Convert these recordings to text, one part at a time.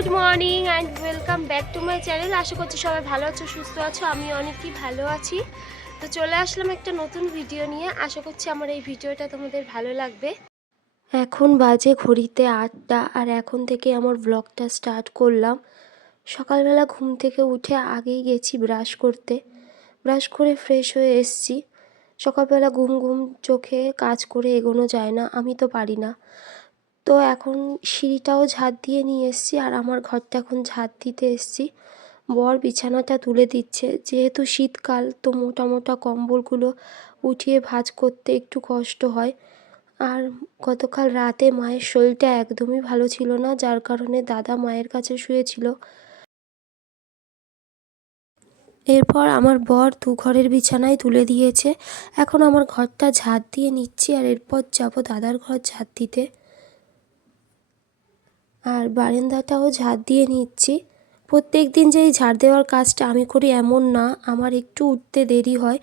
Good morning and welcome back to my channel. আশা করছি সবাই ভালো আছো, সুস্থ আছো। আমি অনেকই ভালো আছি। তো চলে আসলাম একটা নতুন ভিডিও নিয়ে। আশা করছি আমার এই ভিডিওটা তোমাদের ভালো লাগবে। এখন বাজে ঘড়িতে আটটা আর এখন থেকে আমার ব্লগটা স্টার্ট করলাম। সকালবেলা ঘুম থেকে উঠে আগেই গেছি ব্রাশ করতে। ব্রাশ করে ফ্রেশ হয়ে এসছি। সকালবেলা ঘুম ঘুম চোখে কাজ করে এগোনো যায় না, আমি তো পারি না। তো এখন সিঁড়িটাও ঝাঁট দিয়ে নিয়ে এসেছি আর আমার ঘরটা এখন ঝাঁট দিতে এসেছি। বর বিছানাটা তুলে দিচ্ছে। যেহেতু শীতকাল, তো মোটা মোটা কম্বলগুলো উঠিয়ে ভাঁজ করতে একটু কষ্ট হয়। আর গতকাল রাতে মায়ের শরীরটা একদমই ভালো ছিল না, যার কারণে দাদা মায়ের কাছে শুয়েছিল। এরপর আমার বর দু ঘরের বিছানায় তুলে দিয়েছে। এখন আমার ঘরটা ঝাঁট দিয়ে নিচ্ছি আর এরপর যাব দাদার ঘর ঝাঁট দিতে। আর বারান্দাটাও ঝাড় দিয়ে নিচ্ছি। প্রত্যেক দিন যে এই ঝাড় দেওয়ার কাজটা আমি করি এমন না, আমার একটু উঠতে দেরি হয়।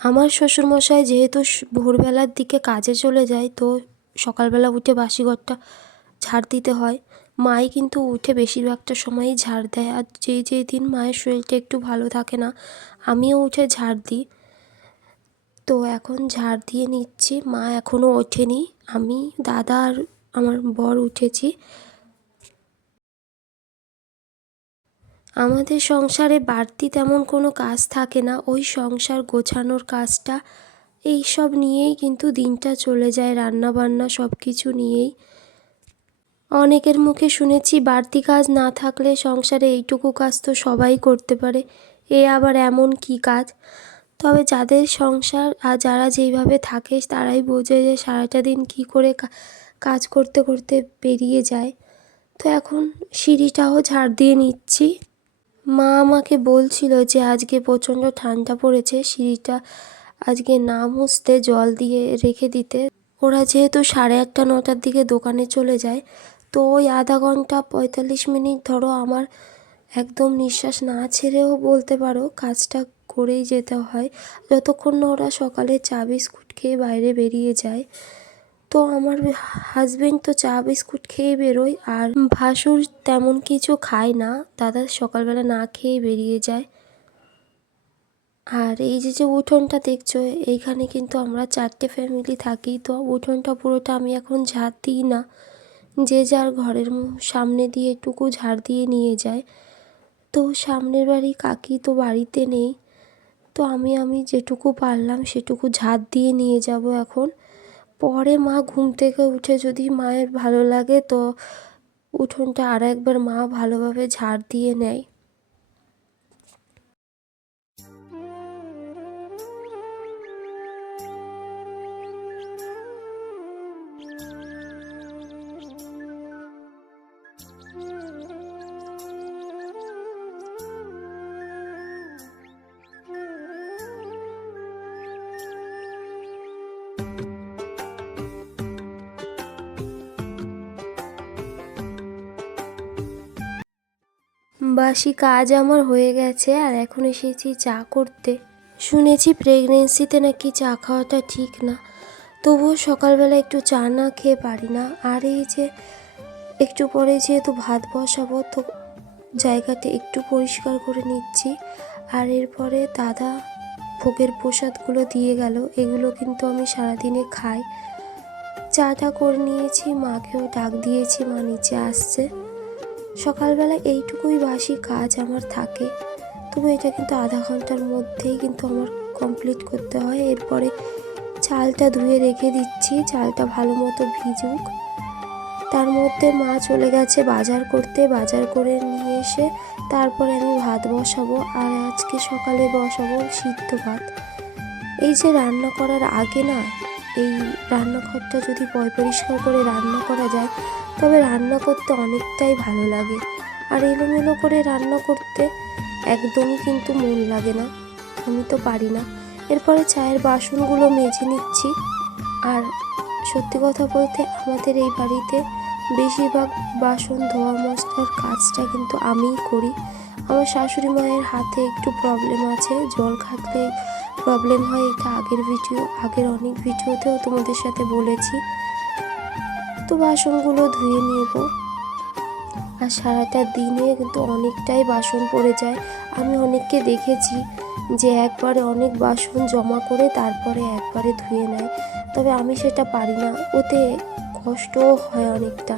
আমার শ্বশুরমশাই যেহেতু ভোরবেলার দিকে কাজে চলে যায়, তো সকালবেলা উঠে বাসি ঘরটা ঝাড় দিতে হয়। মাই কিন্তু উঠে বেশিরভাগটা সময়ই ঝাড় দেয়, আর যেই যেই দিন মায়ের শরীরটা একটু ভালো থাকে না, আমিও উঠে ঝাড় দিই। তো এখন ঝাড় দিয়ে নিচ্ছি, মা এখনও ওঠেনি। আমি দাদা আর আমার বর উঠেছি। আমাদের সংসারে বাড়তি তেমন কোনো কাজ থাকে না। ওই সংসার গোছানোর কাজটা এই সব নিয়েই কিন্তু দিনটা চলে যায়। রান্না বান্না সব কিছু নিয়েই। অনেকের মুখে শুনেছি, বাড়তি কাজ না থাকলে সংসারে এইটুকু কাজ তো সবাই করতে পারে। এ আবার এমন কি কাজ? তবে যাদের সংসার আর যারা যেইভাবে থাকে, তারাই বোঝে যে সারাটা দিন কি করে কাজ করতে করতে পেরিয়ে যায়। তো এখন সিঁড়িটাও ঝাড় দিয়ে নিচ্ছি। মা আমাকে বলছিল যে আজকে প্রচণ্ড ঠান্ডা পড়েছে, সিঁড়িটা আজকে না মুছতে জল দিয়ে রেখে দিতে। ওরা যেহেতু সাড়ে আটটা, নটার দিকে দোকানে চলে যায়, তো ওই আধা ঘণ্টা, পঁয়তাল্লিশ মিনিট ধরো আমার একদম নিঃশ্বাস না ছেড়েও বলতে পারো কাজটা করেই যেতে হয়। যতক্ষণ না ওরা সকালে চা বিস্কুট খেয়ে বাইরে বেরিয়ে যায়। তো আমার হাজবেন্ড তো চা বিস্কুট খেয়ে বেরোয় আর ভাসুর তেমন কিছু খায় না। দাদা সকালবেলা না খেয়ে বেরিয়ে যায়। আর এই যে যে উঠোনটা দেখছ, এইখানে কিন্তু আমরা চারটে ফ্যামিলি থাকি। তো উঠোনটা পুরোটা আমি এখন ঝাড় দিই না। যে যার ঘরের সামনে দিয়ে একটুকু ঝাড় দিয়ে নিয়ে যায়। তো সামনের বাড়ি কাকি তো বাড়িতে নেই। তো আমি আমি যেটুকু পারলাম সেটুকু ঝাড় দিয়ে নিয়ে যাব এখন। পরে মা ঘুম থেকে উঠে যদি মায়ের ভালো লাগে তো উঠোনটা আর একবার মা ভালোভাবে ঝাড় দিয়ে নেয়। বাসি কাজ আমার হয়ে গেছে আর এখন এসেছি চা করতে। শুনেছি প্রেগনেন্সিতে নাকি চা খাওয়াটা ঠিক না। তবুও সকালবেলা একটু চা না খেয়ে পারি না। আর এই যে একটু পরে যেহেতু ভাত বসাবো, তো জায়গাটা একটু পরিষ্কার করে নিচ্ছি। আর এরপরে দাদা ভোগের প্রসাদগুলো দিয়ে গেল। এগুলো কিন্তু আমি সারাদিনে খাই। চাটা করে নিয়েছি, মাকেও ডাক দিয়েছি, মা নিচে আসছে। সকালবেলা এইটুকুই বাসি কাজ আমার থাকে। তবু এটা কিন্তু আধা ঘণ্টার মধ্যেই কিন্তু আমার কমপ্লিট করতে হয়। এরপরে চালটা ধুয়ে রেখে দিচ্ছি, চালটা ভালো মতো ভিজুক। তার মধ্যে মা চলে গেছে বাজার করতে। বাজার করে নিয়ে এসে তারপরে আমি ভাত বসাবো আর আজকে সকালে বসাবো সিদ্ধ ভাত। এই যে রান্না করার আগে না, এই রান্নাঘরটা যদি পয় পরিষ্কার করে রান্না করা যায় তবে রান্না করতে অনেকটাই ভালো লাগে। আর এলোমেলো করে রান্না করতে একদমই কিন্তু মন লাগে না। আমি তো পারি না। এরপরে চায়ের বাসনগুলো মেজে নিচ্ছি। আর সত্যি কথা বলতে আমাদের এই বাড়িতে বেশিরভাগ বাসন, ধোয়া, মশলার কাজটা কিন্তু আমিই করি। আমার শাশুড়ি মায়ের হাতে একটু প্রবলেম আছে, জল ঘাটলে প্রবলেম হয়। এটা আগের ভিডিও, আগের অনেক ভিডিওতেও তোমাদের সাথে বলেছি। তো বাসনগুলো ধুয়ে নেব। আর সারাটা দিনে কিন্তু অনেকটাই বাসন পড়ে যায়। আমি অনেককে দেখেছি যে একবারে অনেক বাসন জমা করে তারপরে একবারে ধুয়ে নেয়। তবে আমি সেটা পারি না, ওতে কষ্টও হয় অনেকটা।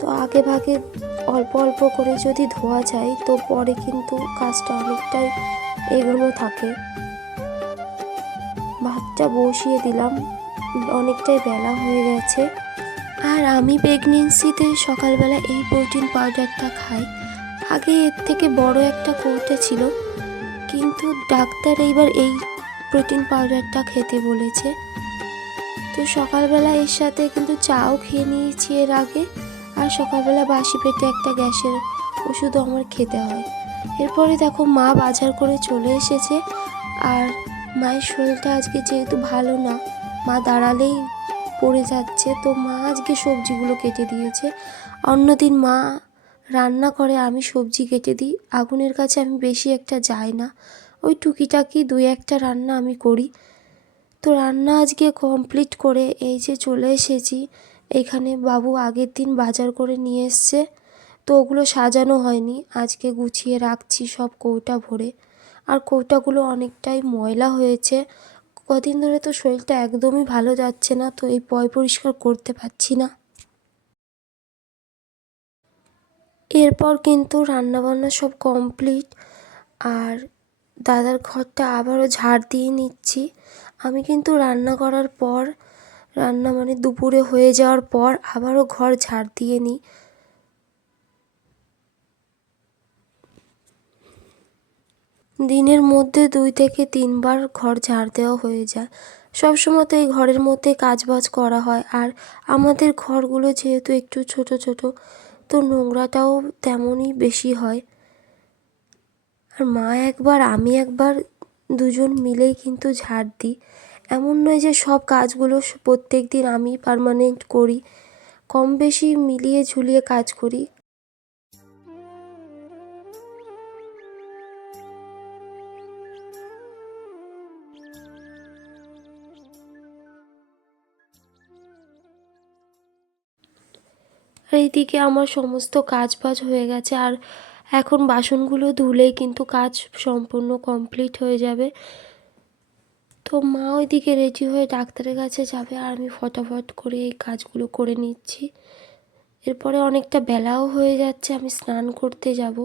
তো আগে ভাগে অল্প অল্প করে যদি ধোয়া যায়, তো পরে কিন্তু কাজটা অনেকটাই এগোনো থাকে। ভাতটা বসিয়ে দিলাম। অনেকটাই বেলা হয়ে গেছে। আর আমি প্রেগনেন্সিতে সকালবেলা এই প্রোটিন পাউডারটা খাই। আগে এর থেকে বড় একটা কৌটা ছিল। কিন্তু ডাক্তার এইবার এই প্রোটিন পাউডারটা খেতে বলেছে। তো সকালবেলা এর সাথে কিন্তু চাও খেয়ে নিয়েছি এর আগে। আর সকালবেলা বাসি পেটে একটা গ্যাসের ওষুধও আমার খেতে হয়। এরপরে দেখো মা বাজার করে চলে এসেছে। আর মায়ের শরীরটা আজকে যেহেতু ভালো না মা দাঁড়ালেই পড়ে যাচ্ছে। তো মা আজকে সবজিগুলো কেটে দিয়েছে। অন্যদিন মা রান্না করে, আমি সবজি কেটে দিই। আগুনের কাছে আমি বেশি একটা যাই না। ওই টুকিটাকি দুই একটা রান্না আমি করি। তো রান্না আজকে কমপ্লিট করে এই যে চলে এসেছি। এখানে বাবু আগের দিন বাজার করে নিয়ে এসছে। তো ওগুলো সাজানো হয়নি। আজকে গুছিয়ে রাখছি সব কৌটা ভরে। আর কৌটাগুলো অনেকটাই ময়লা হয়েছে। কদিন ধরে তো শরীরটা একদমই ভালো যাচ্ছে না, তো এই পয় পরিষ্কার করতে পারছি না। এরপর কিন্তু রান্নাবান্না সব কমপ্লিট আর দাদার ঘরটা আবারও ঝাড় দিয়ে নিচ্ছি। আমি কিন্তু রান্না করার পর, রান্না মানে দুপুরে হয়ে যাওয়ার পর আবারও ঘর ঝাড় দিয়ে নিই। দিনের মধ্যে দুই থেকে তিনবার ঘর ঝাড় দেওয়া হয়ে যায়। সবসময় তো এই ঘরের মধ্যে কাজবাজ করা হয় আর আমাদের ঘরগুলো যেহেতু একটু ছোট ছোট, তো নোংরাটাও তেমনই বেশি হয়। আর মা একবার, আমি একবার দুজন মিলেই কিন্তু ঝাড় দিই। এমন নয় যে সব কাজগুলো প্রত্যেক দিন আমি পার্মানেন্ট করি। কম বেশি মিলিয়ে ঝুলিয়ে কাজ করি। আর এইদিকে আমার সমস্ত কাজ বাজ হয়ে গেছে আর এখন বাসনগুলো ধুলেই কিন্তু কাজ সম্পূর্ণ কমপ্লিট হয়ে যাবে। তো মা ওইদিকে রেডি হয়ে ডাক্তারের কাছে যাবে আর আমি ফটাফট করে এই কাজগুলো করে নিচ্ছি। এরপরে অনেকটা বেলাও হয়ে যাচ্ছে, আমি স্নান করতে যাব।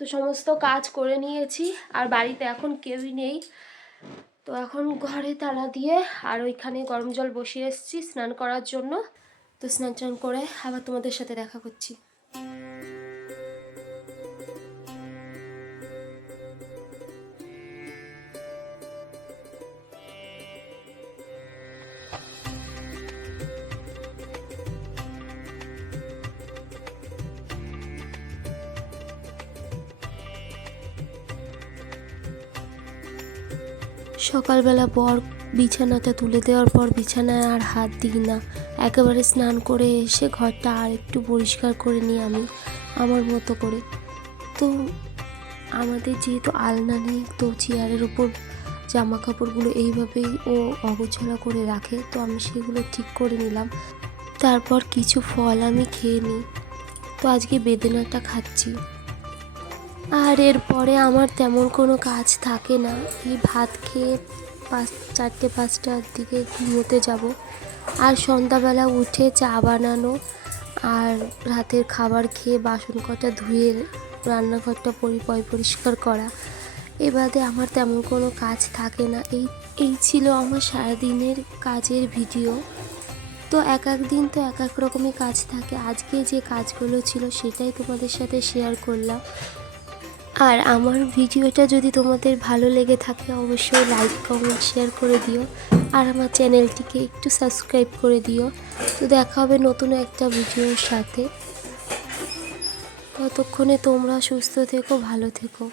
তো সমস্ত কাজ করে নিয়েছি, আর বাড়িতে এখন কেউই নেই। তো এখন ঘরে তালা দিয়ে আর ওইখানে গরম জল বসিয়ে এসেছি স্নান করার জন্য। তো স্নান করে আবার তোমাদের সাথে দেখা করছি। সকালবেলা বর বিছানাটা তুলে দেওয়ার পর বিছানায় আর হাত দিই না। একেবারে স্নান করে এসে ঘরটা আর একটু পরিষ্কার করে নিই আমি, আমার মতো করে। তো আমাদের যেহেতু আলনা নেই, তো চেয়ারের উপর জামা কাপড়গুলো এইভাবেই ও অগোছালো করে রাখে, তো আমি সেগুলো ঠিক করে নিলাম। তারপর কিছু ফল আমি খেয়ে নিই। তো আজকে বেদনাটা খাচ্ছি। আর এরপরে আমার তেমন কোনো কাজ থাকে না। এই ভাত খেয়ে পাঁচ, চারটে, পাঁচটার দিকে ঘুমোতে যাব। আর সন্ধ্যাবেলা উঠে চা বানানো আর রাতের খাবার খেয়ে বাসন কটা ধুয়ে রান্নাঘরটা পরিপয় পরিষ্কার করা। এ বাদে আমার তেমন কোনো কাজ থাকে না। এই এই ছিল আমার সারাদিনের কাজের ভিডিও। তো এক এক দিন তো এক এক রকমই কাজ থাকে। আজকে যে কাজগুলো ছিল সেটাই তোমাদের সাথে শেয়ার করলাম। আর আমার ভিডিওটা যদি তোমাদের ভালো লেগে থাকে, অবশ্যই লাইক কমেন্ট শেয়ার করে দিও। আর আমার চ্যানেলটিকে একটু সাবস্ক্রাইব করে দিও। তো দেখা হবে নতুন একটা ভিডিওর সাথে। ততক্ষণে তোমরা সুস্থ থেকো, ভালো থেকো।